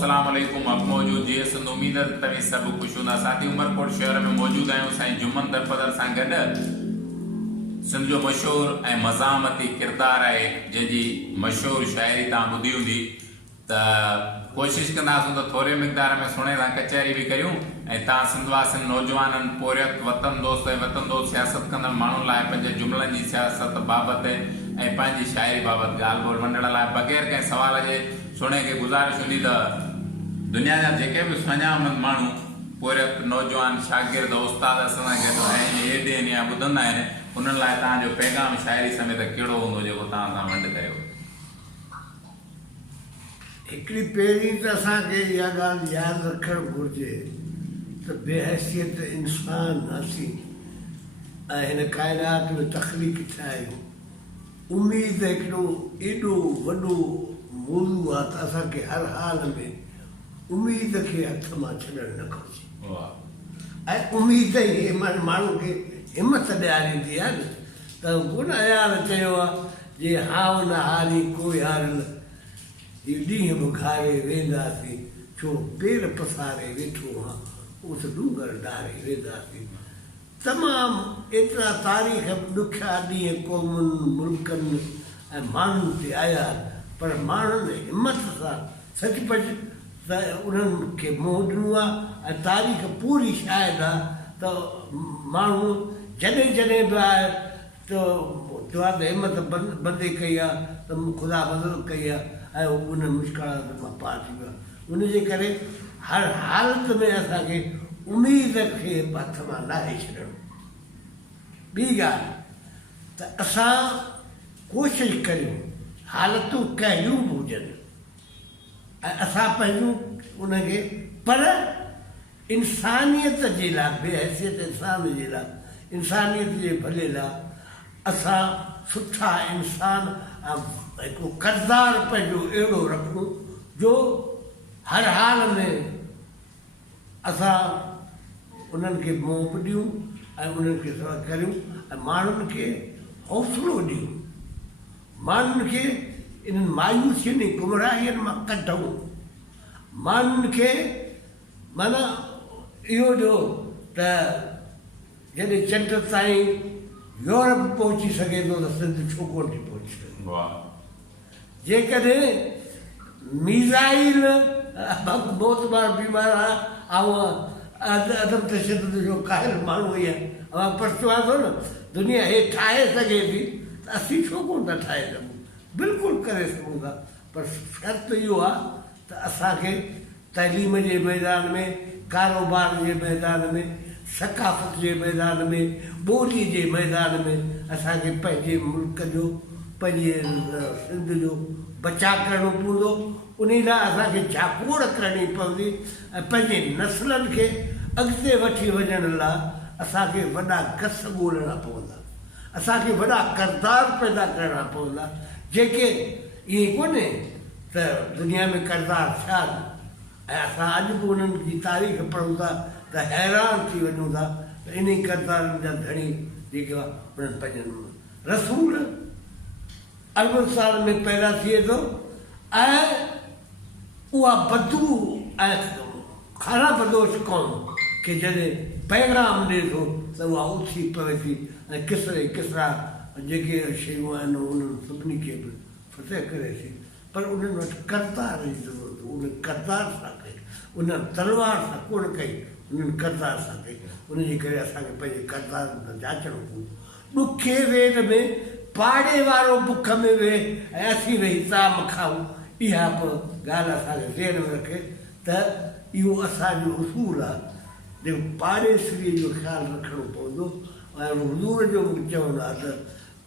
अस्सलाम वालेकुम। अब मौजूद जी सिंध उम्मीद है तव्हीं सब खुश हूंदा। साथी उमरकोट शहर में मौजूद आहियूं साईं जुमन दरपदर सां गॾु। सिंध जो मशहूर ऐं मज़ामती किरदारु आहे जंहिंजी मशहूर शाइरी तव्हां ॿुधी हूंदी, त कोशिशि कंदासीं त थोरे मिक़दार में सुणे था कचहरी बि करियूं ऐं तव्हां सिंधवासियुनि नौजवाननि पोरियत वतन दोस्त सियासत कंदड़ माण्हुनि लाइ पंहिंजे जुमिलनि जी सियासत बाबति ऐं पंहिंजी शाइरी बाबति ॻाल्हि ॿोल वंडण लाइ बग़ैर कंहिं सवाल जे सुणे खे गुज़ारिश हूंदी त दुनिया जा जेके बि सञामंद माण्हू पोरियत नौजवान शागिर्द उस्ताद असां सां गॾु आहिनि हेॾे आहिनि या ॿुधंदा आहिनि, उन्हनि लाइ तव्हांजो पैगाम शाइरी समेत कहिड़ो हूंदो जेको तव्हां सां वंड करियो? हिकिड़ी पहिरीं त असांखे इहा ॻाल्हि यादि रखणु घुरिजे त बेहैसियत इंसान असीं ऐं हिन काइनात में तख़लीक़ थिया आहियूं। उमेद हिकिड़ो एॾो वॾो मौज़ू आहे त असांखे हर हाल में उमेद खे हथ मां छॾणु न घुरिजे। ऐं उमेद ई माण्हू खे हिमत ॾियारींदी आहे न। त गुन अयाल चयो आहे जे हाव न हारी कोई हारल ॾींहं बुखारे वेंदासीं, छो पेर पसारे वेठो हा उस डूंगर डारे वेंदासीं। तमामु एतिरा तारीख़ ॾुखिया ॾींहं क़ौमुनि मुल्कनि ऐं माण्हुनि ते आया, पर माण्हुनि हिमत सां सचपच त उन्हनि खे मोह ॾिनो आहे। ऐं तारीख़ पूरी शायदि आहे त माण्हू जॾहिं जॾहिं बि आहे त चयो आहे त हिमत बंदे कई आहे त ख़ुदा मदद कई आहे ऐं उन मुश्किलात मां पार थी वियो आहे। उनजे करे हर हालत में असांखे उमेद खे हथ मां लाहे छॾणु। ॿी ॻाल्हि त असां कोशिशि करियूं हालतूं कहिड़ियूं बि हुजनि ऐं असां पंहिंजूं उनखे पर इंसानियत जे लाइ बेहैसियत इंसान जे लाइ इंसानियत जे भले लाइ असां सुठा इंसान हिकिड़ो किरदारु पंहिंजो अहिड़ो रखूं जो हर हाल में असां उन्हनि खे मोह बि ॾियूं ऐं उन्हनि खे सेवा करियूं ऐं माण्हुनि खे हौसलो ॾियूं, माण्हुनि खे इन्हनि मायूसियुनि गुमराहियुनि मां कढूं, माण्हुनि खे माना इहो ॾियो त जॾहिं चंड ताईं यूरोप पहुची सघे थो त सिंध छो कोन थी पहुची सघे। जेकॾहिं मीज़ाइल मोतबार बीमार आहे ऐं अदम तशद्दुद जो काहिल माण्हू ई आहे, पर चवां थो न दुनिया हे ठाहे सघे थी त असीं छो कोन था ठाहे सघूं? बिल्कुलु करे सघूं था, पर शर्त इहो आहे त असांखे तइलीम जे मैदान में, कारोबार जे मैदान में, सकाफ़त जे मैदान में, ॿोली जे मैदान में असांखे पंहिंजे मुल्क जो पंहिंजे सिंध जो बचा करणो पवंदो। उन लाइ असांखे झाकोड़ करणी पवंदी ऐं पंहिंजे नस्लनि खे अॻिते वठी वञण लाइ असांखे वॾा कस ॻोल्हणा पवंदा, असांखे वॾा किरदार पैदा करणा पवंदा जेके ईअं कोन्हे त दुनिया में किरदार थिया ऐं असां अॼु बि उन्हनि जी तारीख़ पढ़ूं था त हैरान थी वञूं था त इन किरदारनि जा धणी जेके आहे उन्हनि पंहिंजनि रसूल अरबनि साल में पैदा थिए थो ऐं उहा बदू ऐं खारा बदोश क़ौम खे जॾहिं पैगाम ॾिए थो त उहा उथी पवे थी ऐं किसरा जेके शयूं आहिनि उन्हनि सभिनी खे बि फतेह करे थी। पर उन्हनि वटि किरदार जी ज़रूरत, उन किरदार सां कई, उन तलवार सां कोन कई, उन्हनि किरदार सां कई। उनजे करे असांखे पंहिंजे किरदार सां जाचणो पवंदो। ॾुखे वेद में पाड़े वारो बुख में वेह ऐं असीं वेही ताम खाऊं, इहा बि ॻाल्हि असांखे ज़हन में रखे त इहो असांजो उसूल आहे जेको पाड़ेसरीअ जो ख़्यालु रखिणो पवंदो। ऐं हुज़ूर जो चवंदो आहे त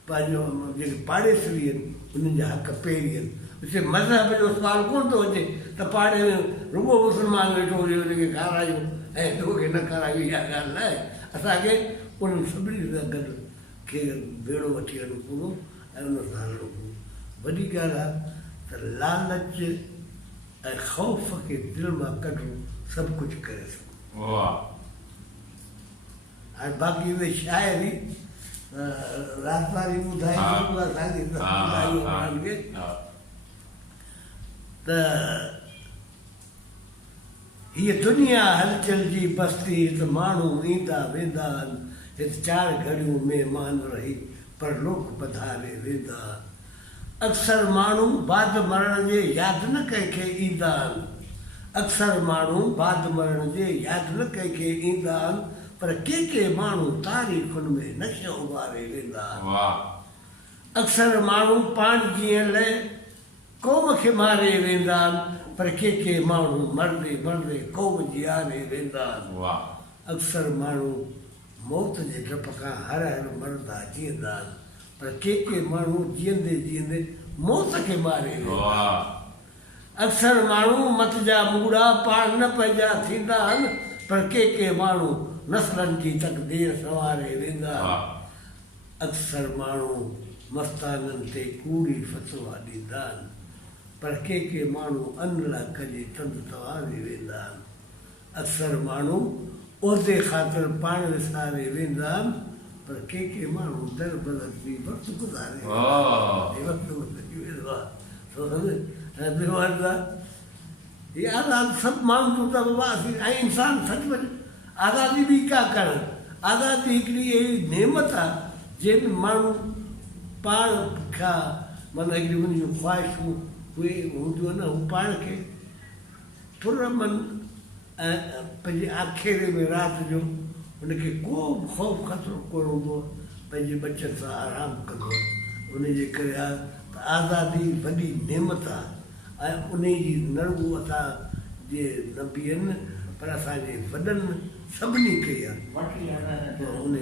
पंहिंजो जेके पाड़ेसरी आहिनि उन्हनि जा हक़ पहिरीं आहिनि। हिते मज़हब जो सुवाल कोन थो अचे त पाड़े में रुॻो मुस्लमान वेठो हुजे हुनखे खारायूं ऐं ॿियो खे न खारायूं, इहा ॻाल्हि न आहे। असांखे उन्हनि सभिनी सां गॾु खे भेड़ो वठी हलणो पवंदो ऐं उन सां हलणो पवंदो। वॾी ॻाल्हि आहे त लालच ऐं ख़ौफ़ खे दिलि मां कढूं, सभु कुझु करे सघूं। हाणे बाक़ी उहे शाइरी राति वारी ॿुधाई त हीअ दुनिया हलचल जी बस्ती हिते माण्हू ईंदा वेंदा आहिनि हिते 4 घड़ियूं महिमान रही परलोक पधारे वेंदा आहिनि अक्सर माण्हू बाद मरण जे यादि न कंहिंखे ईंदा आहिनि अक्सर माण्हू बाद मरण जे यादि न कंहिंखे ईंदा आहिनि पर के माण्हू तारीख़ुनि में नश उभारे वेंदा आहिनि वाह अक्सर माण्हू पाण जीअण लाइ क़ौम खे मारे वेंदा आहिनि पर के माण्हू मरदे मरदे क़ौम जीआरे वेंदा आहिनि वाह अक्सर माण्हू मौत जे डप खां हर मरदा जीअंदा आहिनि पर के माण्हू जीअंदे जीअंदे मौत खे मारे वेंदा आहिनि वाह अक्सर माण्हू मत जा मूड़ा पाण न पंहिंजा थींदा आहिनि पर के माण्हू नसलनि जी तक़दीर संवारे वेंदा आहिनि वाह अक्सर माण्हू मस्ताननि ते कूड़ी फतवा ॾींदा आहिनि पर के माण्हू अन्न लाइ कजे तंद तवारे वेंदा आहिनि अक्सर माण्हू उहिदे ख़ातिर पाण विसारे वेंदा आहिनि पर के माण्हू दर बदर थी वक़्तु गुज़ारे वाह वक़्तु गुज़री वेंदो आहे छो सम्झ ऐं ॿियो अर्ज़ु आहे हीअ आज़ादु सभु माण्हू त वासी ऐं इंसानु सचुपचु आज़ादी बि का करणु आज़ादी हिकिड़ी अहिड़ी नेमत आहे जंहिंमें माण्हू पाण खां माना हिकिड़ी हुन जूं ख़्वाहिशूं उहे हूंदियूं आहिनि हू पाण खे पुरमन ऐं पंहिंजे आखेरे में राति जो हुनखे को बि ख़ौफ़ ख़तरो कोन हूंदो पंहिंजे बचनि सां आराम कंदो उनजे करे आहे त आज़ादी वॾी नेमत आहे ऐं उन जी नड़ू असांजे न बीहनि पर असांजे वॾनि सभिनी कई आहे उन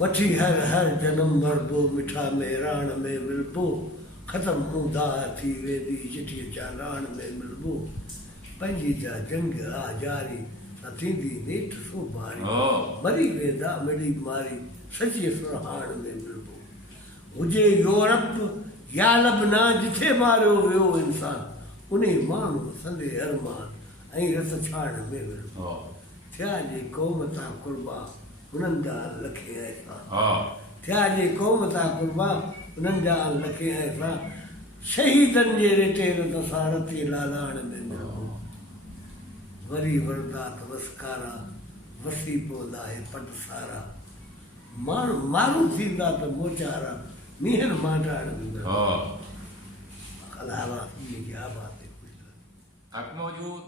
वठी हर जनम मरबो मिठा में राण में विलबो ख़तमु हूंदा थी वेंदी चिठीअ चालाण में मिलबो पंहिंजी जा जंग आ जारी न थींदी नेठ सोभारी मरी वेंदा मिड़ी मारी सची सुरहाण में मिलबो हुजे यूरोप या लबना जिथे मारियो वियो इंसान उन माण्हू संदे अरमान ऐं रस छाण में मिलबो थिया जे क़ौम तां कुर्बा उन्हनि जा लखे ऐसा थिया जे क़ौम तां कुर्बा उन्हनि जा लखे ऐसा शहीदनि जे रेटेर त सारथी लालाण में मिलबो वरी वरदा त वसकारा वसी पवंदा आहे पट सारा माण्हू माण्हू थींदा त मोचारा मीहन मांडाण में मिलबो अलावा जी आबाद हक़ मौजूद